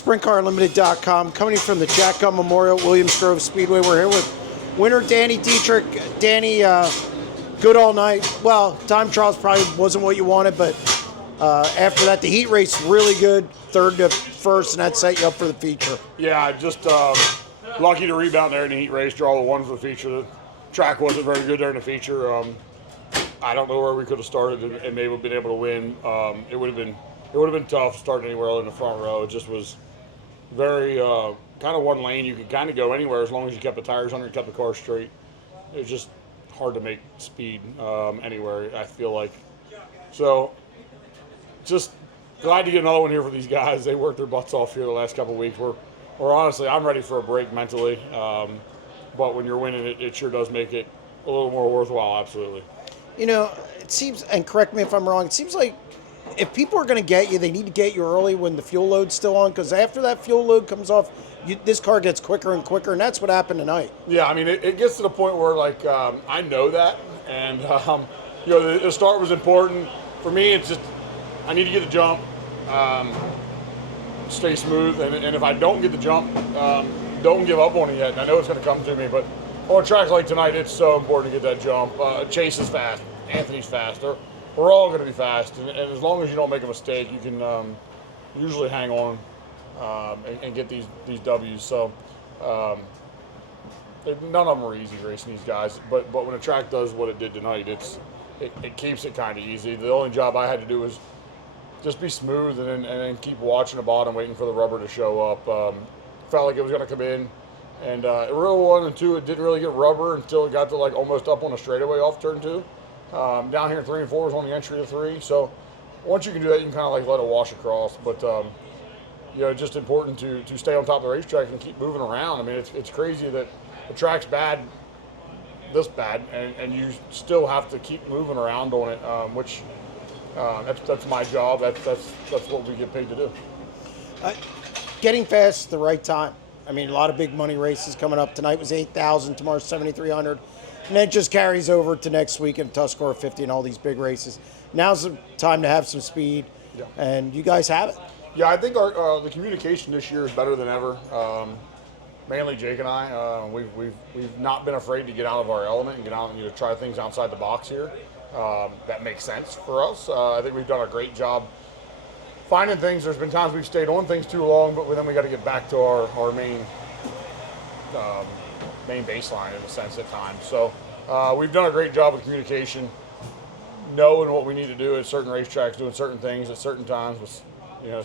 SprintCarUnlimited.com, coming from the Jack Gunn Memorial, Williams Grove Speedway. We're here with winner Danny Dietrich. Danny, good all night. Well, time trials probably wasn't what you wanted, but after that, the heat race really good, third to first, and that set you up for the feature. Yeah, just lucky to rebound there in the heat race, draw the one for the feature. The track wasn't very good there in the feature. I don't know where we could have started and maybe been able to win. It would have been tough starting anywhere in the front row. It just was very kind of one lane. You could kind of go anywhere as long as you kept the tires under and kept the car straight. It was just hard to make speed anywhere, I feel like. So just glad to get another one here for these guys. They worked their butts off here the last couple of weeks. We're honestly, I'm ready for a break mentally. But when you're winning, it sure does make it a little more worthwhile, absolutely. You know, it seems, and correct me if I'm wrong, it seems like if people are going to get you, they need to get you early when the fuel load's still on, because after that fuel load comes off, this car gets quicker and quicker, and that's what happened tonight. Yeah, I mean, it gets to the point where, like, I know that, and, you know, the start was important. For me, it's just, I need to get the jump, stay smooth, and if I don't get the jump, don't give up on it yet. And I know it's going to come to me, but on a track like tonight, it's so important to get that jump. Chase is fast. Anthony's fast. We're all going to be fast, and as long as you don't make a mistake, you can usually hang on and get these W's. So none of them are easy racing these guys, but when a track does what it did tonight, it keeps it kind of easy. The only job I had to do was just be smooth and then keep watching the bottom, waiting for the rubber to show up. Felt like it was going to come in, and row 1 and 2, it didn't really get rubber until it got to like almost up on a straightaway off turn 2. Down here 3 and 4 was on the entry to 3. So once you can do that, you can kind of like let it wash across. But you know, just important to stay on top of the racetrack and keep moving around. I mean, it's crazy that the track's bad, this bad, and you still have to keep moving around on it, which that's my job. That's what we get paid to do. Getting fast at the right time. I mean, a lot of big money races coming up. Tonight was 8,000, tomorrow's 7,300. And then it just carries over to next week in Tuscarora 50 and all these big races. Now's the time to have some speed, and you guys have it. Yeah, I think the communication this year is better than ever. Mainly Jake and I, we've not been afraid to get out of our element and get out and try things outside the box here. That makes sense for us. I think we've done a great job finding things. There's been times we've stayed on things too long, but then we got to get back to our main baseline in a sense at times. So we've done a great job with communication, knowing what we need to do at certain racetracks, doing certain things at certain times with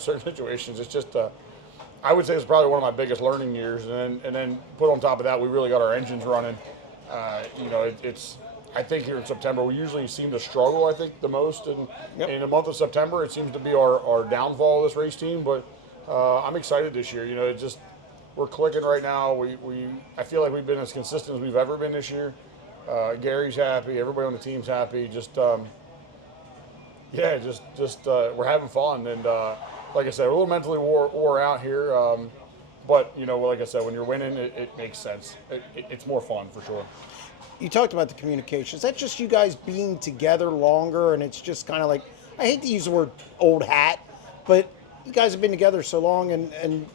certain situations. It's just I would say it's probably one of my biggest learning years, and then put on top of that, we really got our engines running. It's I think here in September, we usually seem to struggle, I think, the most. And in the month of September, it seems to be our downfall of this race team. But I'm excited this year. You know, we're clicking right now. I feel like we've been as consistent as we've ever been this year. Gary's happy. Everybody on the team's happy. We're having fun. And like I said, we're a little mentally wore out here. But, like I said, when you're winning, it makes sense. It's more fun for sure. You talked about the communication. Is that just you guys being together longer, and it's just kind of like, I hate to use the word old hat, but you guys have been together so long, and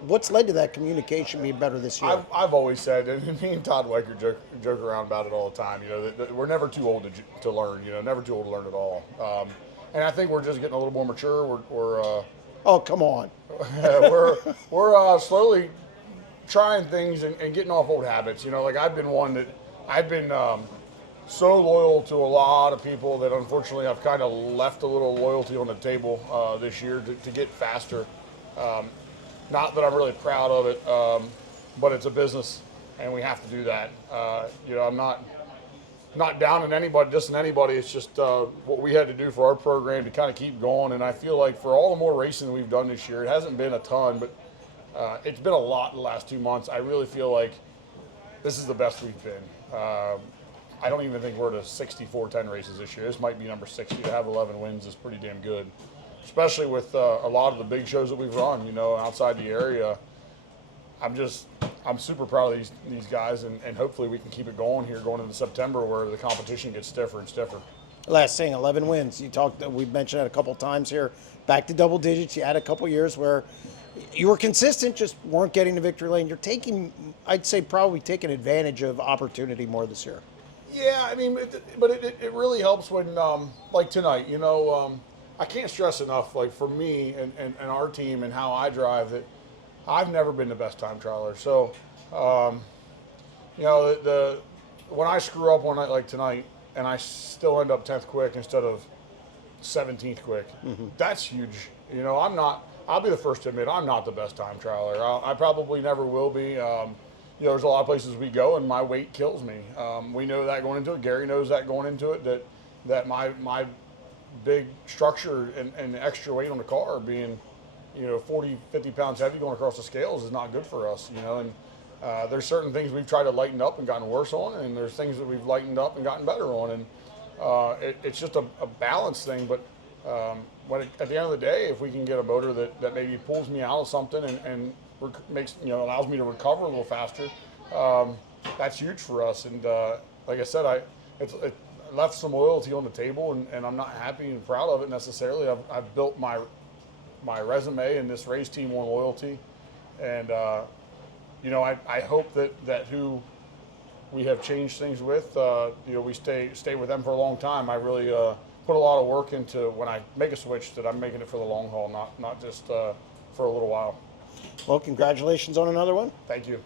what's led to that communication being better this year? I've always said, and me and Todd Weicker joke around about it all the time, that we're never too old to learn, never too old to learn at all. And I think we're just getting a little more mature. Oh, come on. we're slowly trying things and getting off old habits. Like I've been so loyal to a lot of people that unfortunately I've kind of left a little loyalty on the table this year to get faster. Not that I'm really proud of it, but it's a business and we have to do that. I'm not down on anybody, dissing anybody. It's just what we had to do for our program to kind of keep going. And I feel like for all the more racing we've done this year, it hasn't been a ton, but it's been a lot in the last 2 months. I really feel like this is the best we've been. I don't even think we're to 64-10 races this year. This might be number 60. To have 11 wins is pretty damn good, especially with a lot of the big shows that we've run, outside the area. I'm super proud of these guys, and hopefully we can keep it going here going into September where the competition gets stiffer and stiffer. Last thing, 11 wins. We've mentioned that a couple times here. Back to double digits. You had a couple years where You were consistent, just weren't getting to victory lane. You're taking, I'd say, probably taking advantage of opportunity more this year. Yeah, I mean, but it really helps when, like tonight, you know, I can't stress enough, like for me and our team and how I drive, that I've never been the best time trialer. So, you know, when I screw up one night like tonight and I still end up 10th quick instead of 17th quick, that's huge. You know, I'll be the first to admit I'm not the best time trialer. I probably never will be. You know, there's a lot of places we go and my weight kills me. We know that going into it. Gary knows that going into it, that my big structure and the extra weight on the car being, you know, 40, 50 pounds heavy going across the scales is not good for us, you know. And there's certain things we've tried to lighten up and gotten worse on, and there's things that we've lightened up and gotten better on. And it's just a balance thing. But at the end of the day, if we can get a motor that maybe pulls me out of something and makes, you know, allows me to recover a little faster, that's huge for us. And like I said, it left some loyalty on the table, and I'm not happy and proud of it necessarily. I've built my resume and this race team on loyalty, and you know, I hope that who we have changed things with, you know, we stay with them for a long time. I really put a lot of work into when I make a switch, that I'm making it for the long haul, not just for a little while. Well, congratulations on another one. Thank you.